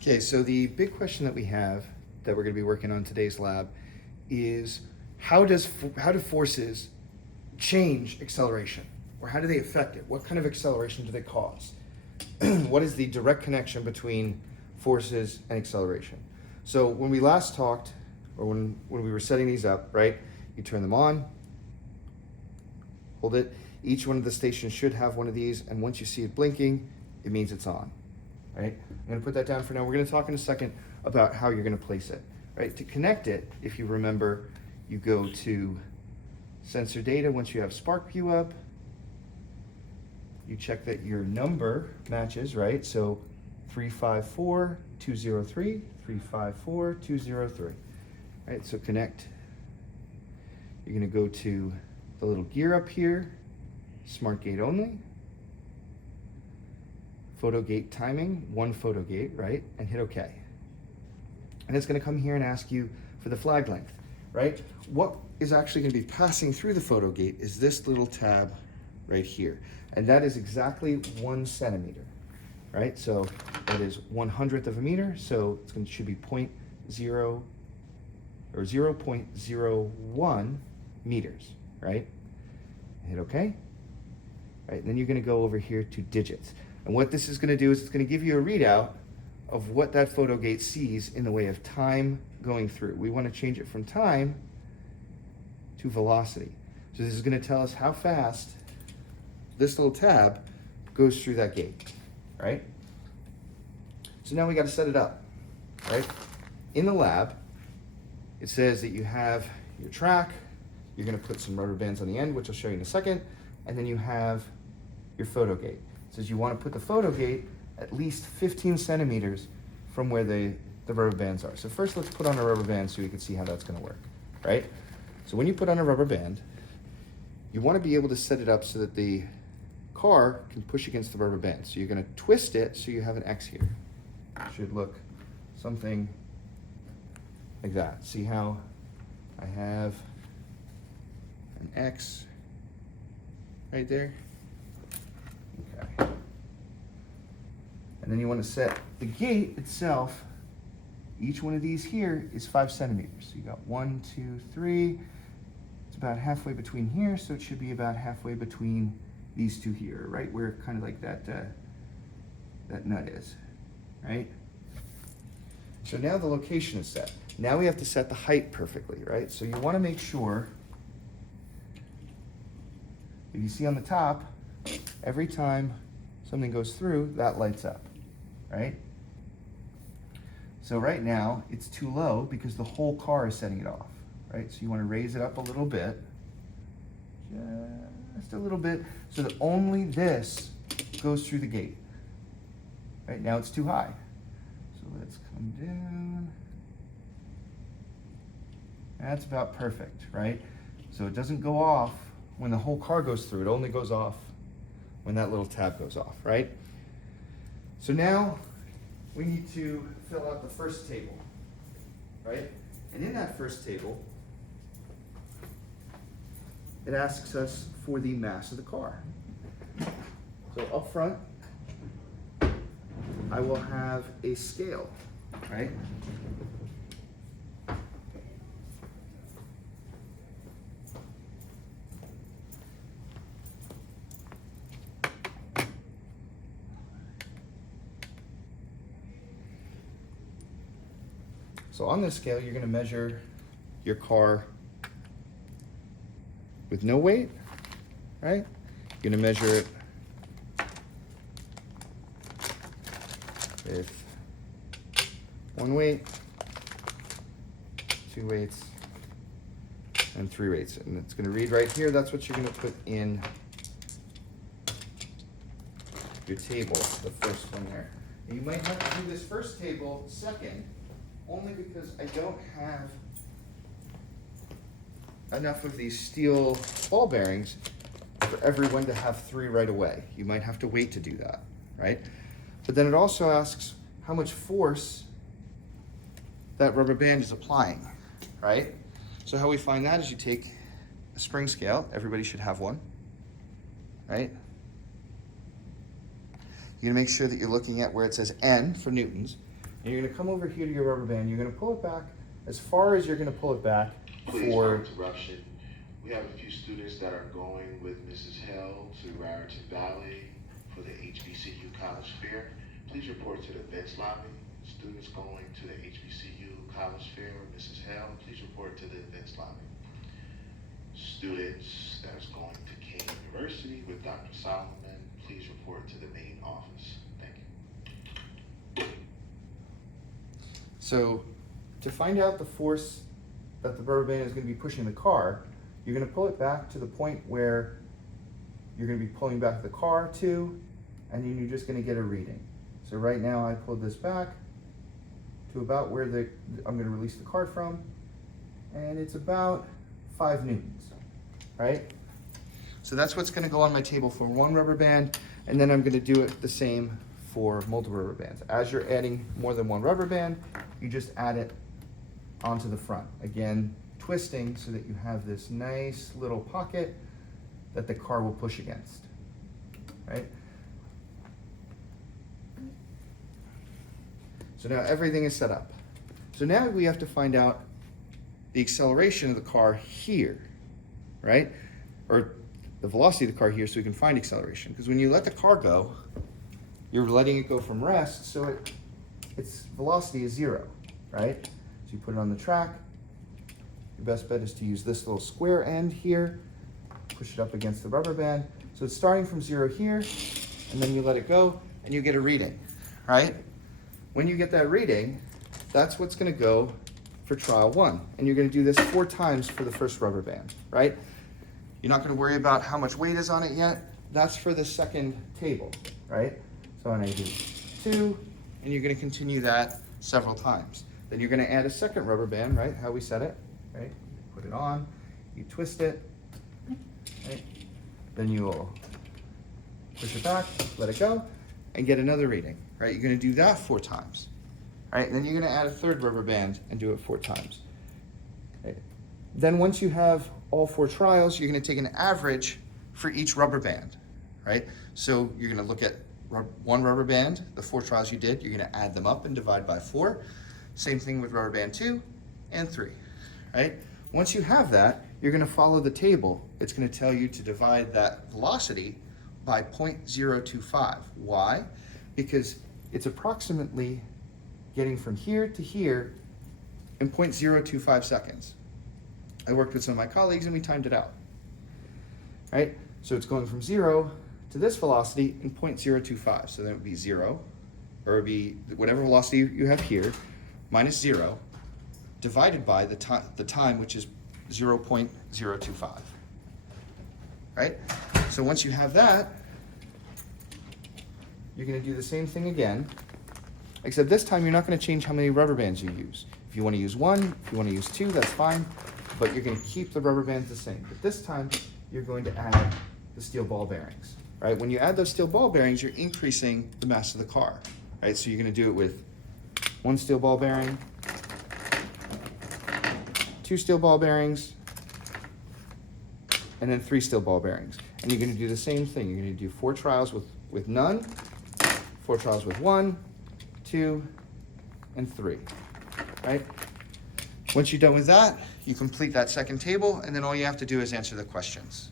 Okay, so the big question that we have that we're going to be working on today's lab is how do forces change acceleration, or how do they affect it? What kind of acceleration do they cause? What is the direct connection between forces and acceleration? So when we last talked, or when we were setting these up, right, you turn them on, hold it. Each one of the stations should have one of these, and once you see it blinking, it means it's on, right? I'm gonna put that down for now. We're gonna talk in a second about how you're gonna place it, right? To connect it, if you remember, you go to sensor data. Once you have SparkView up, you check that your number matches, right? So 354203, 354203, right? So connect. You're gonna go to the little gear up here, Smart Gate only, photo gate timing, one photo gate, right? And hit OK. And it's gonna come here and ask you for the flag length, right? What is actually gonna be passing through the photo gate is this little tab right here. And that is exactly 1 centimeter, right? So that is 1/100th of a meter. So it's should be 0.01 meters, right? Hit OK. Right, and then you're going to go over here to digits. And what this is going to do is it's going to give you a readout of what that photo gate sees in the way of time going through. We want to change it from time to velocity. So this is going to tell us how fast this little tab goes through that gate, right? So now we got to set it up, right? In the lab, it says that you have your track. You're going to put some rubber bands on the end, which I'll show you in a second. And then you have your photo gate. It says you want to put the photo gate at least 15 centimeters from where the rubber bands are. So first let's put on a rubber band so you can see how that's going to work, right? So when you put on a rubber band, you want to be able to set it up so that the car can push against the rubber band. So you're going to twist it so you have an X here. It should look something like that. See how I have an X right there? Okay. And then you want to set the gate itself. Each one of these here is 5 centimeters. So you got 1, 2, 3. It's about halfway between here, so it should be about halfway between these two here, right where kind of like that that nut is, right? So now the location is set. Now we have to set the height perfectly, right? So you want to make sure, if you see on the top, every time something goes through, that lights up, right? So right now, it's too low because the whole car is setting it off, right? So you want to raise it up a little bit, just a little bit, so that only this goes through the gate. Right now it's too high. So let's come down. That's about perfect, right? So it doesn't go off when the whole car goes through. It only goes off when that little tab goes off, right? So now we need to fill out the first table, right? And in that first table, it asks us for the mass of the car. So up front, I will have a scale, right? So on this scale, you're going to measure your car with no weight, right? You're going to measure it with 1 weight, 2 weights, and 3 weights. And it's going to read right here. That's what you're going to put in your table, the first one there. And you might have to do this first table second, only because I don't have enough of these steel ball bearings for everyone to have 3 right away. You might have to wait to do that, right? But then it also asks how much force that rubber band is applying, right? So how we find that is you take a spring scale. Everybody should have one, right? You're gonna make sure that you're looking at where it says N for newtons. And you're gonna come over here to your rubber band, you're gonna pull it back as far as you're gonna pull it back Please, for... no interruption. We have a few students that are going with Mrs. Hill to Raritan Valley for the HBCU College Fair. Please report to the events lobby. Students going to the HBCU College Fair with Mrs. Hill, please report to the events lobby. Students that's going to King University with Dr. Solomon, please report to the main office. Thank you. So to find out the force that the rubber band is going to be pushing the car, you're going to pull it back to the point where you're going to be pulling back the car to, and then you're just going to get a reading. So right now I pulled this back to about where I'm going to release the car from, and it's about 5 newtons, right? So that's what's going to go on my table for one rubber band, and then I'm going to do it the same for multiple rubber bands. As you're adding more than one rubber band, you just add it onto the front. Again, twisting so that you have this nice little pocket that the car will push against, right? So now everything is set up. So now we have to find out the acceleration of the car here, right? Or the velocity of the car here so we can find acceleration. Because when you let the car go, you're letting it go from rest, so its velocity is 0, right? So you put it on the track. Your best bet is to use this little square end here, push it up against the rubber band. So it's starting from 0 here, and then you let it go, and you get a reading, right? When you get that reading, that's what's gonna go for trial 1. And you're gonna do this 4 times for the first rubber band, right? You're not gonna worry about how much weight is on it yet. That's for the second table, right? So I'm gonna do 2, and you're gonna continue that several times. Then you're gonna add a second rubber band, right? How we set it, right? Put it on, you twist it, right? Then you'll push it back, let it go, and get another reading, right? You're gonna do that 4 times, right? And then you're gonna add a third rubber band and do it 4 times. Right? Then once you have all 4 trials, you're gonna take an average for each rubber band, right? So you're gonna look at one rubber band, the 4 trials you did, you're gonna add them up and divide by 4. Same thing with rubber band 2 and 3, right? Once you have that, you're gonna follow the table. It's gonna tell you to divide that velocity by 0.025. Why? Because it's approximately getting from here to here in 0.025 seconds. I worked with some of my colleagues and we timed it out, right? So it's going from 0 to this velocity in 0.025. So then it would be 0, or it would be whatever velocity you have here, minus 0, divided by the time, which is 0.025, right? So once you have that, you're gonna do the same thing again, except this time you're not gonna change how many rubber bands you use. If you wanna use 1, if you wanna use 2, that's fine, but you're gonna keep the rubber bands the same. But this time, you're going to add the steel ball bearings, right? When you add those steel ball bearings, you're increasing the mass of the car, right? So you're gonna do it with 1 steel ball bearing, 2 steel ball bearings, and then 3 steel ball bearings. And you're gonna do the same thing. You're gonna do 4 trials with none, 4 trials with 1, 2, and 3, right? Once you're done with that, you complete that second table, and then all you have to do is answer the questions.